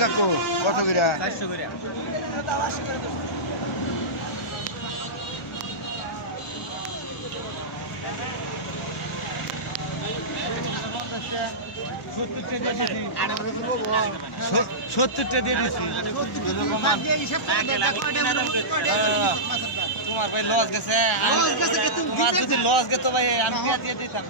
কাকু কত করে? চারশো করে। সত্তরটা দিয়ে দিচ্ছি তোমার ভাই লস গেছে। তোমার যদি লস গেছে ভাই আমি দিয়ে দিয়ে দিতাম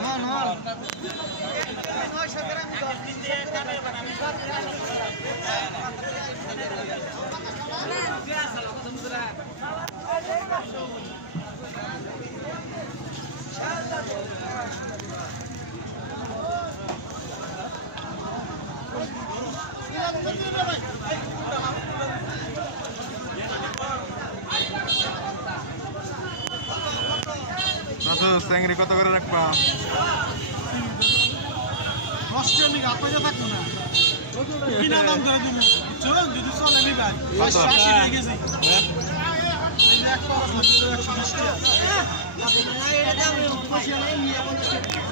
স্যাংরি কত করে রাখবা?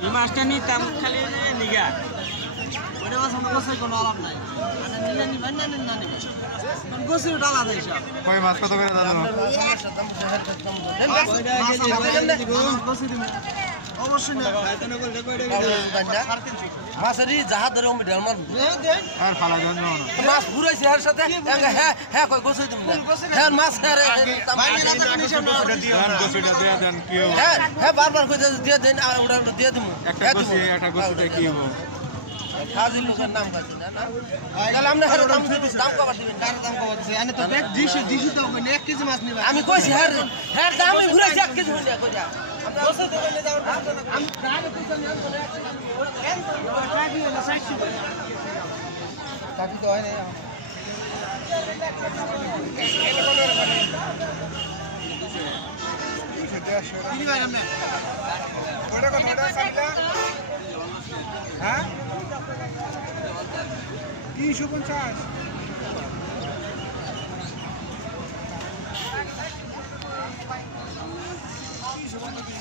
এই মাছটা নিতাম খালি নিগা। ওটা মাছ আমার গোসাই কোনো আলাপ নাই। মানে নিলে নিবেন না নিন না। নিবেন গোসি ওটা আলাদা হিসাব কই মাছ কত করে দাদু? অবশ্যই না। মাছেরই জাহাজ ধরে মাছ ঘুরাইছে এর সাথে হ্যাঁ হ্যাঁ কই গোছাই তুমি হ্যাঁ মাছ হ্যাঁ দিয়ে দেন হ্যাঁ হ্যাঁ বারবার কই দিয়ে দেন আর ওটা দিয়ে দিমু। একটা হ্যাঁ গোসি একটা গোসুটা কি হব আমি তো দেখ দিছি দিছি তো হবে 1 কেজি মাছ নিবা আমি কইছি হ্যাঁ হ্যাঁ দাম ঘুরাইছি 1 কেজি হইলে কই যা তো আনব না 1 কেজি কাকি তো পঞ্চাশ। তিনশো পঞ্চাশ।